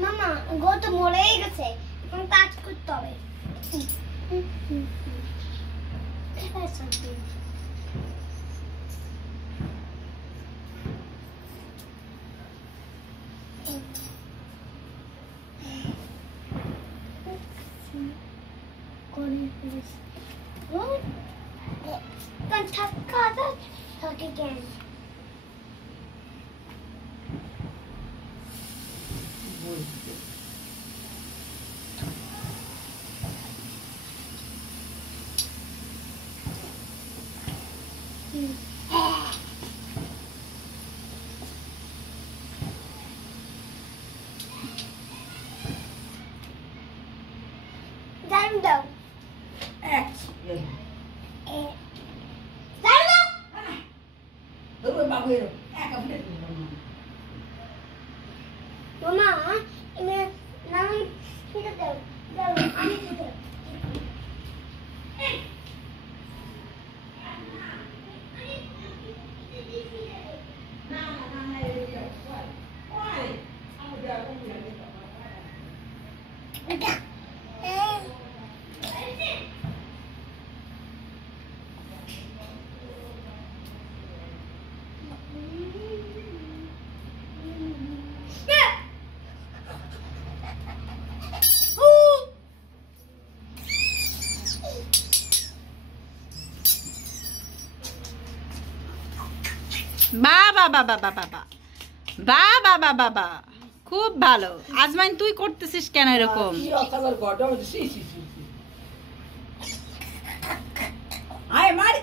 মামা গো তো মরেই গেছে, এখন কাজ করতে হবে। Kan takkada tak igen. Daim daw. Mama, ini nami kita daw. Daw, ani kita. বাবা বাবা বাবা বাবা বাবা বাবা, খুব ভালো। আজমাইন তুই করতেছিস কেন এরকম? আয় মারি